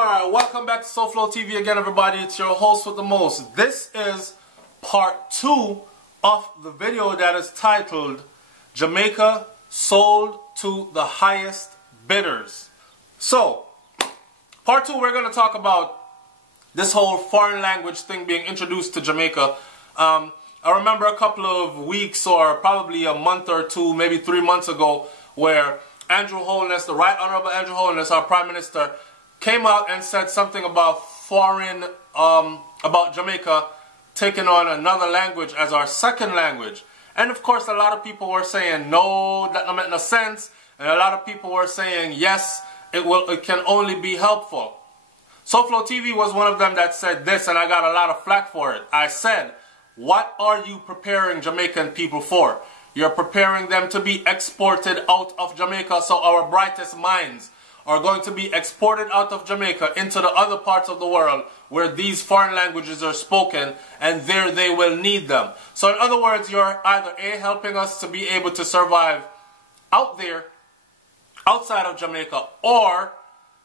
Alright, welcome back to SouFLoTV again, everybody. It's your host with the most. This is part 2 of the video that is titled Jamaica Sold to the Highest Bidders. So, part 2, we're going to talk about this whole foreign language thing being introduced to Jamaica. I remember a couple of weeks or probably a month or two, maybe 3 months ago, where Andrew Holness, the Right Honorable Andrew Holness, our Prime Minister, came out and said something about about Jamaica taking on another language as our second language. And of course, a lot of people were saying, no, that don't make no sense. And a lot of people were saying, yes, it can only be helpful. SouFLoTV was one of them that said this, and I got a lot of flack for it. I said, what are you preparing Jamaican people for? You're preparing them to be exported out of Jamaica, so our brightest minds are going to be exported out of Jamaica into the other parts of the world where these foreign languages are spoken, and there they will need them. So in other words, you're either A, helping us to be able to survive out there, outside of Jamaica, or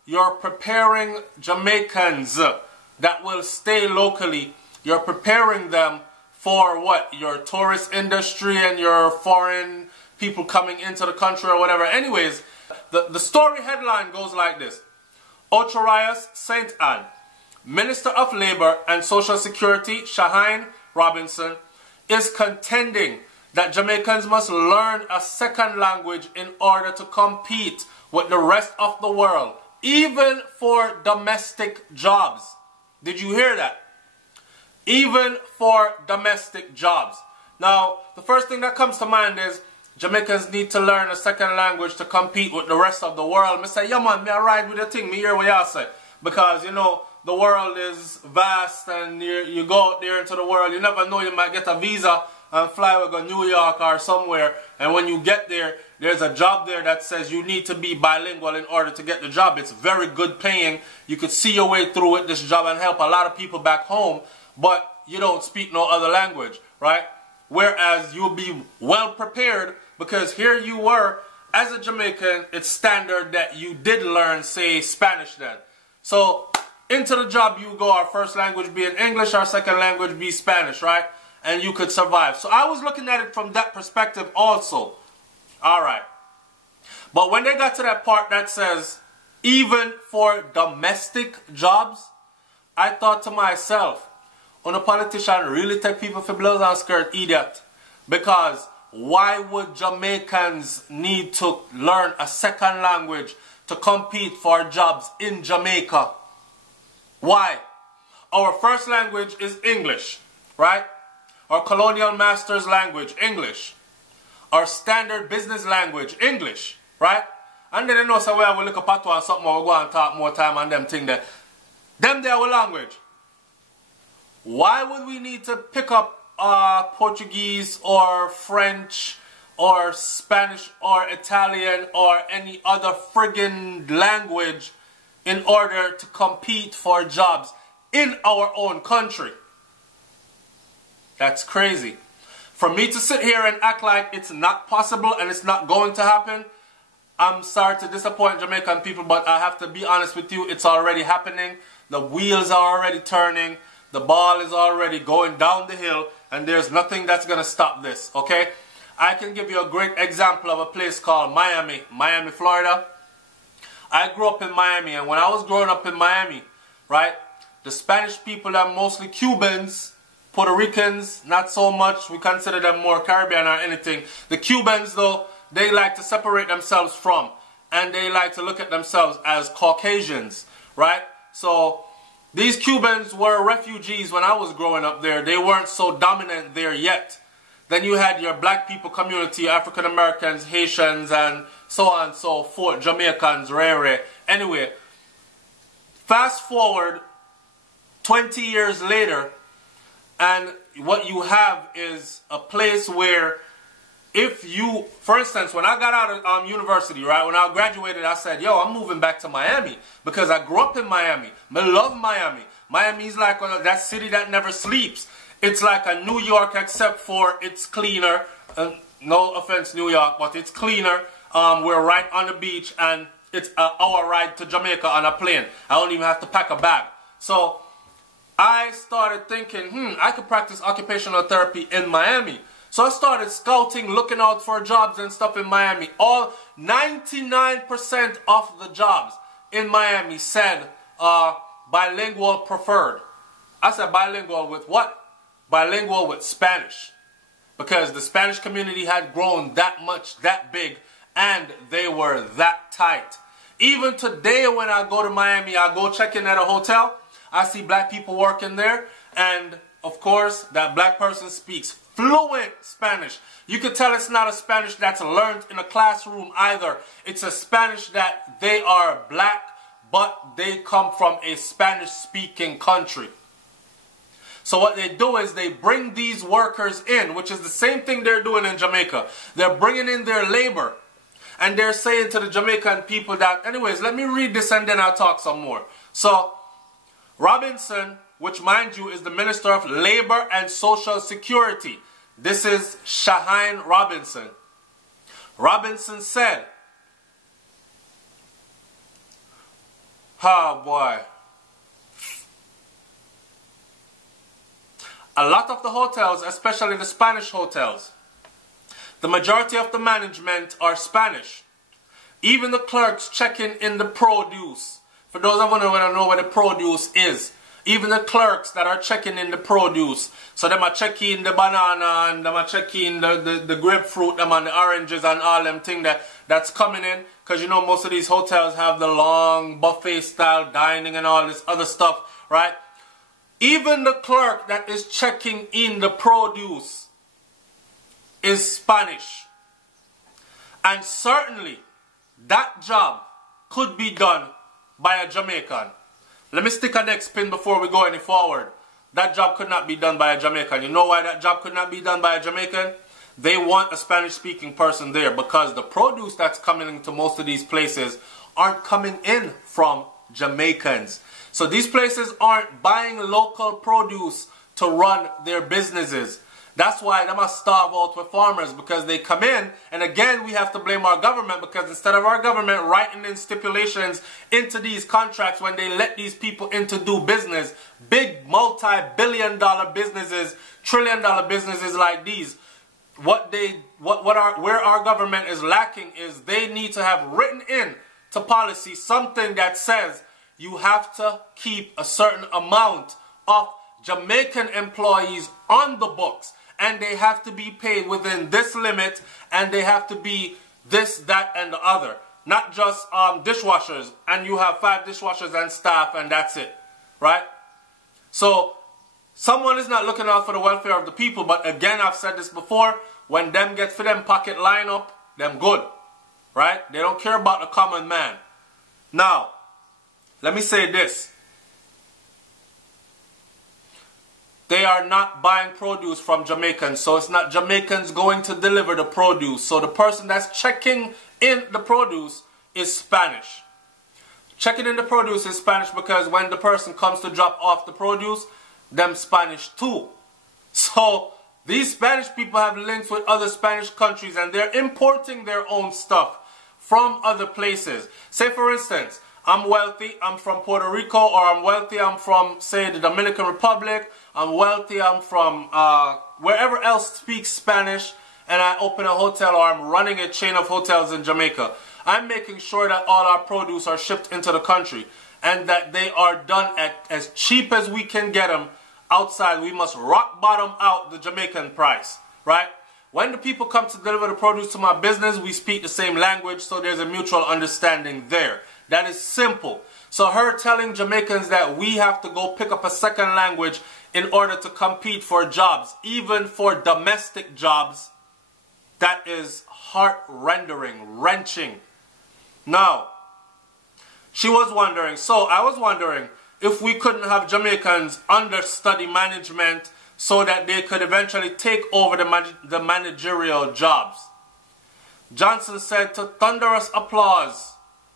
you're preparing Jamaicans that will stay locally. You're preparing them for what? Your tourist industry and your foreign people coming into the country or whatever. Anyways, the story headline goes like this. Ocharias St. Anne, Minister of Labour and Social Security, Shahine Robinson, is contending that Jamaicans must learn a second language in order to compete with the rest of the world, even for domestic jobs. Did you hear that? Even for domestic jobs. Now, the first thing that comes to mind is Jamaicans need to learn a second language to compete with the rest of the world. Me say, yeah man, me a ride with the thing, me hear what y'all say. Because, you know, the world is vast and you go out there into the world, you never know, you might get a visa and fly to New York or somewhere. And when you get there, there's a job there that says you need to be bilingual in order to get the job. It's very good paying. You could see your way through with this job and help a lot of people back home, but you don't speak no other language, right? Whereas you'll be well prepared because here you were, as a Jamaican, it's standard that you did learn, say, Spanish then. So, into the job you go, our first language being English, our second language be Spanish, right? And you could survive. So I was looking at it from that perspective also. Alright. But when they got to that part that says, even for domestic jobs, I thought to myself, when a politician really take people for blouse and skirt, idiot. Because why would Jamaicans need to learn a second language to compete for jobs in Jamaica? Why? Our first language is English, right? Our colonial master's language, English. Our standard business language, English, right? And then they know so we have a look up and something we'll go and talk more time on them thing there. Them there our language. Why would we need to pick up Portuguese or French or Spanish or Italian or any other friggin' language in order to compete for jobs in our own country? That's crazy. For me to sit here and act like it's not possible and it's not going to happen, I'm sorry to disappoint Jamaican people, but I have to be honest with you, it's already happening. The wheels are already turning. The ball is already going down the hill, and there's nothing that's going to stop this, okay? I can give you a great example of a place called Miami, Florida. I grew up in Miami, and when I was growing up in Miami, right, the Spanish people are mostly Cubans, Puerto Ricans, not so much. We consider them more Caribbean or anything. The Cubans, though, they like to separate themselves from, and they like to look at themselves as Caucasians, right? So these Cubans were refugees when I was growing up there. They weren't so dominant there yet. Then you had your black people community, African Americans, Haitians, and so on and so forth, Jamaicans, rare. Anyway, fast forward 20 years later, and what you have is a place where if you, for instance, when I got out of university, right, when I graduated, I said, yo, I'm moving back to Miami because I grew up in Miami. I love Miami. Miami's like that city that never sleeps. It's like a New York except for it's cleaner. No offense, New York, but it's cleaner. We're right on the beach and it's an hour ride to Jamaica on a plane. I don't even have to pack a bag. So I started thinking, I could practice occupational therapy in Miami. So I started scouting, looking out for jobs and stuff in Miami. All 99% of the jobs in Miami said bilingual preferred. I said bilingual with what? Bilingual with Spanish. Because the Spanish community had grown that much, that big, and they were that tight. Even today when I go to Miami, I go check in at a hotel, I see black people working there, and of course, that black person speaks fluent Spanish. You could tell it's not a Spanish that's learned in a classroom either. It's a Spanish that they are black, but they come from a Spanish-speaking country. So what they do is they bring these workers in, which is the same thing they're doing in Jamaica. They're bringing in their labor. And they're saying to the Jamaican people that, anyways, let me read this and then I'll talk some more. So, Robinson, which mind you is the Minister of Labor and Social Security. This is Shahine Robinson. Robinson said, oh boy. A lot of the hotels, especially the Spanish hotels, the majority of the management are Spanish. Even the clerks checking in the produce. For those of you who don't know what the produce is, even the clerks that are checking in the produce. So them are checking the banana and them are checking the grapefruit, them and the oranges and all them thing that's coming in. Because you know most of these hotels have the long buffet style dining and all this other stuff, right? Even the clerk that is checking in the produce is Spanish. And certainly that job could be done by a Jamaican. Let me stick a next pin before we go any forward. That job could not be done by a Jamaican. You know why that job could not be done by a Jamaican? They want a Spanish-speaking person there because the produce that's coming into most of these places aren't coming in from Jamaicans. So these places aren't buying local produce to run their businesses. That's why they must starve out with farmers, because they come in, and again we have to blame our government, because instead of our government writing in stipulations into these contracts when they let these people in to do business, big multi-billion-dollar businesses, trillion-dollar businesses like these, where our government is lacking is they need to have written in to policy something that says you have to keep a certain amount of Jamaican employees on the books, and they have to be paid within this limit, and they have to be this, that, and the other. Not just dishwashers, and you have 5 dishwashers and staff, and that's it, right? So, someone is not looking out for the welfare of the people, but again, I've said this before, when them get for them pocket line up, them good, right? They don't care about the common man. Now, let me say this. They are not buying produce from Jamaicans, so it's not Jamaicans going to deliver the produce. So the person that's checking in the produce is Spanish. Checking in the produce is Spanish because when the person comes to drop off the produce, them Spanish too. So these Spanish people have links with other Spanish countries, and they're importing their own stuff from other places. Say for instance, I'm wealthy, I'm from Puerto Rico, or I'm wealthy, I'm from, say, the Dominican Republic, I'm wealthy, I'm from wherever else speaks Spanish, and I open a hotel or I'm running a chain of hotels in Jamaica. I'm making sure that all our produce are shipped into the country and that they are done at as cheap as we can get them outside. We must rock bottom out the Jamaican price, right? When the people come to deliver the produce to my business, we speak the same language, so there's a mutual understanding there. That is simple. So her telling Jamaicans that we have to go pick up a second language in order to compete for jobs, even for domestic jobs, that is heart-rendering, wrenching. Now, she was wondering, so I was wondering if we couldn't have Jamaicans understudy management so that they could eventually take over the managerial jobs. Johnson said to thunderous applause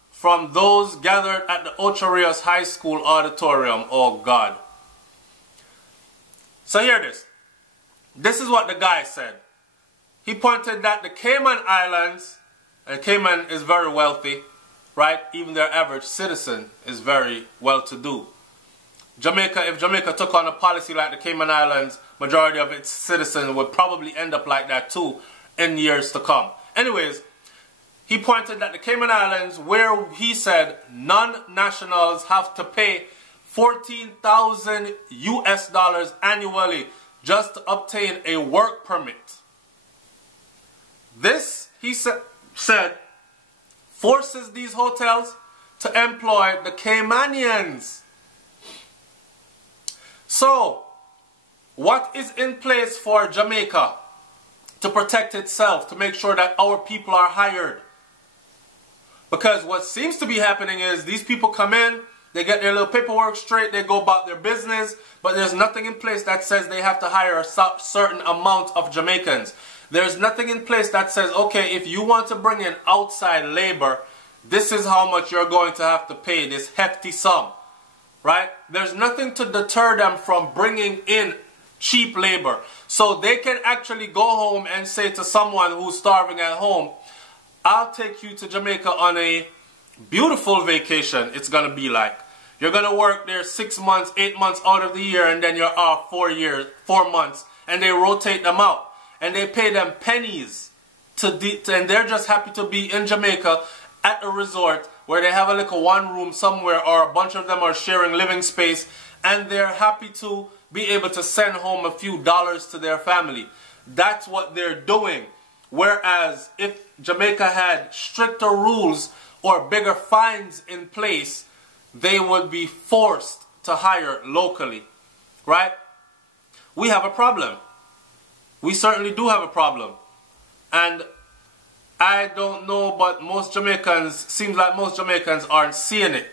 from those gathered at the Ocho Rios High School auditorium. Oh God. So hear this. This is what the guy said. He pointed that the Cayman Islands, and Cayman is very wealthy, right? Even their average citizen is very well-to-do. Jamaica, if Jamaica took on a policy like the Cayman Islands, majority of its citizens would probably end up like that too in years to come. Anyways, he pointed that the Cayman Islands, where he said non-nationals have to pay $14,000 US annually just to obtain a work permit. This, he said, forces these hotels to employ the Caymanians. So, what is in place for Jamaica to protect itself, to make sure that our people are hired? Because what seems to be happening is these people come in, they get their little paperwork straight, they go about their business, but there's nothing in place that says they have to hire a certain amount of Jamaicans. There's nothing in place that says, okay, if you want to bring in outside labor, this is how much you're going to have to pay, this hefty sum, right? There's nothing to deter them from bringing in cheap labor. So they can actually go home and say to someone who's starving at home, I'll take you to Jamaica on a beautiful vacation. It's going to be like, you're going to work there 6 months, 8 months out of the year, and then you're off 4 months, and they rotate them out. And they pay them pennies, and they're just happy to be in Jamaica at a resort where they have a little one room somewhere, or a bunch of them are sharing living space, and they're happy to be able to send home a few dollars to their family. That's what they're doing. Whereas if Jamaica had stricter rules or bigger fines in place, they would be forced to hire locally, right? We have a problem. We certainly do have a problem. And I don't know, but most Jamaicans, seems like most Jamaicans aren't seeing it.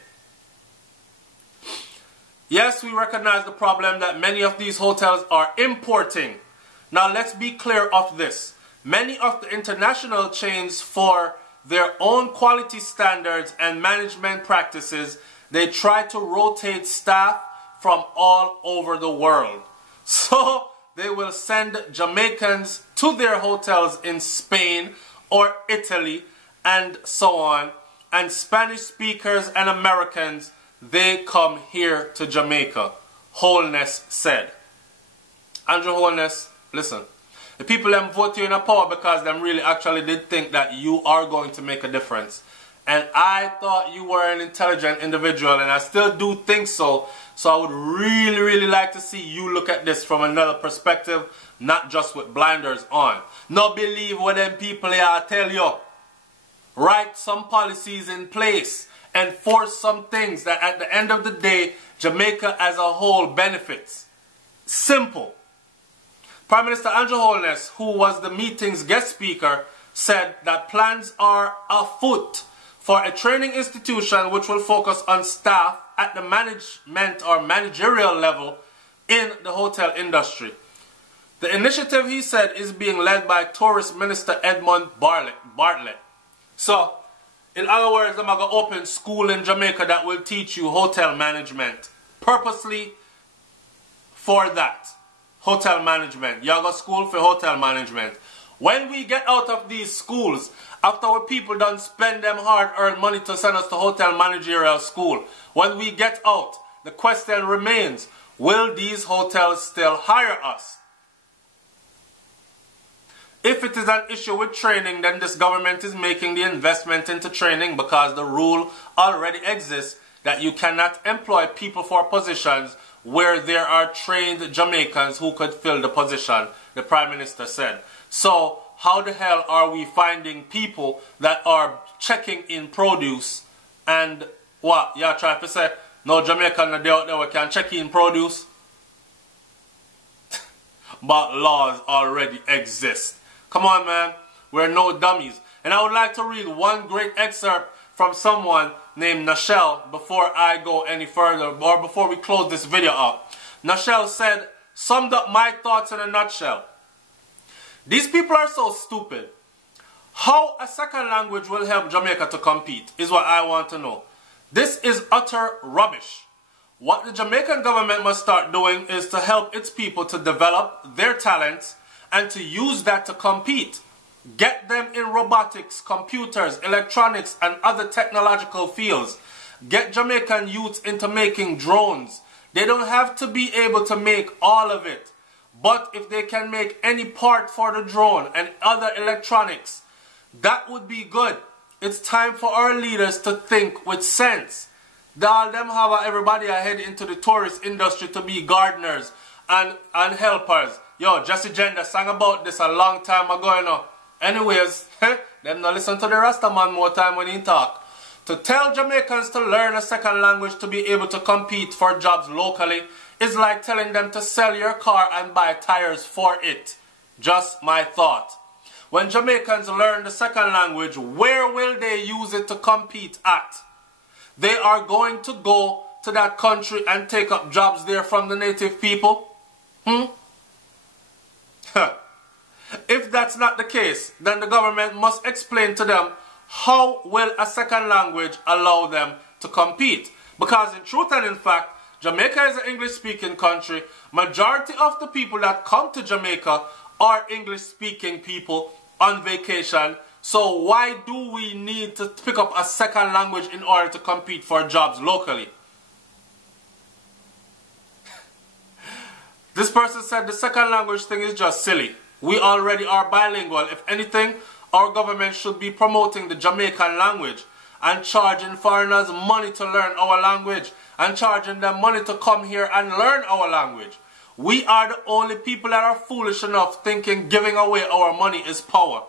Yes, we recognize the problem that many of these hotels are importing. Now let's be clear of this. Many of the international chains, for their own quality standards and management practices, they try to rotate staff from all over the world. So they will send Jamaicans to their hotels in Spain or Italy and so on. And Spanish speakers and Americans, they come here to Jamaica. Holness said. Andrew Holness, listen. The people them vote you in a power because them really actually did think that you are going to make a difference. And I thought you were an intelligent individual, and I still do think so. So I would really, really like to see you look at this from another perspective, not just with blinders on. No believe what them people here tell you. Write some policies in place, enforce some things that at the end of the day, Jamaica as a whole benefits. Simple. Prime Minister Andrew Holness, who was the meeting's guest speaker, said that plans are afoot for a training institution which will focus on staff at the management or managerial level in the hotel industry. The initiative, he said, is being led by Tourist Minister Edmund Bartlett. So, in other words, I'm going to open school in Jamaica that will teach you hotel management. Purposely for that. Hotel management. You go school for hotel management. When we get out of these schools, after our people done spend them hard-earned money to send us to hotel managerial school, when we get out, the question remains, will these hotels still hire us? If it is an issue with training, then this government is making the investment into training because the rule already exists that you cannot employ people for positions where there are trained Jamaicans who could fill the position, the Prime Minister said. So, how the hell are we finding people that are checking in produce and what? Y'all trying to say, no Jamaican out there can check in produce? But laws already exist. Come on, man. We're no dummies. And I would like to read one great excerpt from someone named Nashelle before I go any further, or before we close this video up. Nashelle said, summed up my thoughts in a nutshell. These people are so stupid. How a second language will help Jamaica to compete is what I want to know. This is utter rubbish. What the Jamaican government must start doing is to help its people to develop their talents and to use that to compete. Get them in robotics, computers, electronics, and other technological fields. Get Jamaican youths into making drones. They don't have to be able to make all of it. But if they can make any part for the drone and other electronics, that would be good. It's time for our leaders to think with sense. All them have everybody ahead into the tourist industry to be gardeners and helpers. Yo, Jesse Gender sang about this a long time ago, you know. Anyways, them not listen to the Rasta man more time when he talk. To tell Jamaicans to learn a second language to be able to compete for jobs locally is like telling them to sell your car and buy tires for it. Just my thought. When Jamaicans learn the second language, where will they use it to compete at? They are going to go to that country and take up jobs there from the native people? If that's not the case, then the government must explain to them how will a second language allow them to compete. Because in truth and in fact, Jamaica is an English-speaking country. Majority of the people that come to Jamaica are English-speaking people on vacation. So why do we need to pick up a second language in order to compete for jobs locally? This person said the second language thing is just silly. We already are bilingual. If anything, our government should be promoting the Jamaican language and charging foreigners money to learn our language and charging them money to come here and learn our language. We are the only people that are foolish enough thinking giving away our money is power.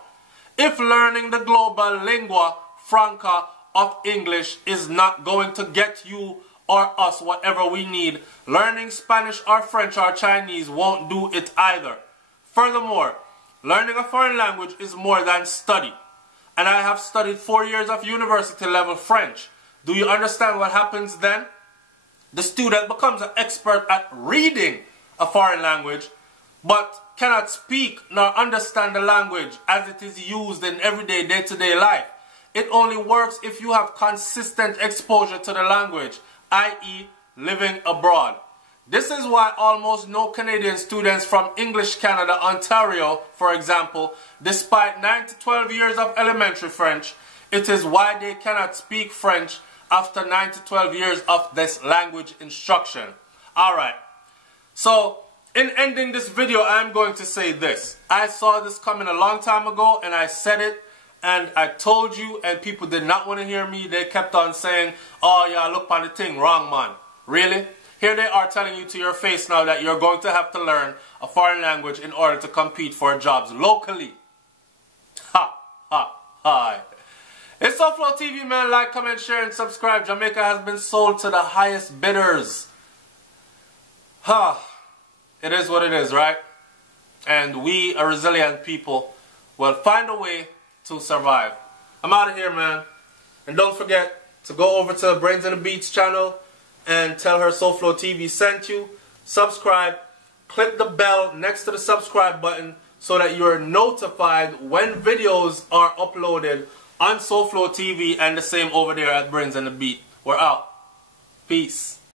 If learning the global lingua franca of English is not going to get you or us whatever we need, learning Spanish or French or Chinese won't do it either. Furthermore, learning a foreign language is more than study. And I have studied 4 years of university level French. Do you understand what happens then? The student becomes an expert at reading a foreign language, but cannot speak nor understand the language as it is used in everyday day-to-day life. It only works if you have consistent exposure to the language, i.e. living abroad. This is why almost no Canadian students from English Canada, Ontario, for example, despite 9 to 12 years of elementary French, it is why they cannot speak French after 9 to 12 years of this language instruction. Alright, so in ending this video, I'm going to say this. I saw this coming a long time ago and I said it and I told you and people did not want to hear me. They kept on saying, oh yeah, look on the thing, wrong man. Really? Here they are telling you to your face now that you're going to have to learn a foreign language in order to compete for jobs locally. Ha, ha, ha. It's SouFLoTV, man. Like, comment, share, and subscribe. Jamaica has been sold to the highest bidders. Ha. It is what it is, right? And we, a resilient people, will find a way to survive. I'm out of here, man. And don't forget to go over to Brains and the Beats channel and tell her SouFLoTV sent you. Subscribe. Click the bell next to the subscribe button so that you're notified when videos are uploaded on SouFLoTV and the same over there at Brains and the Beat. We're out. Peace.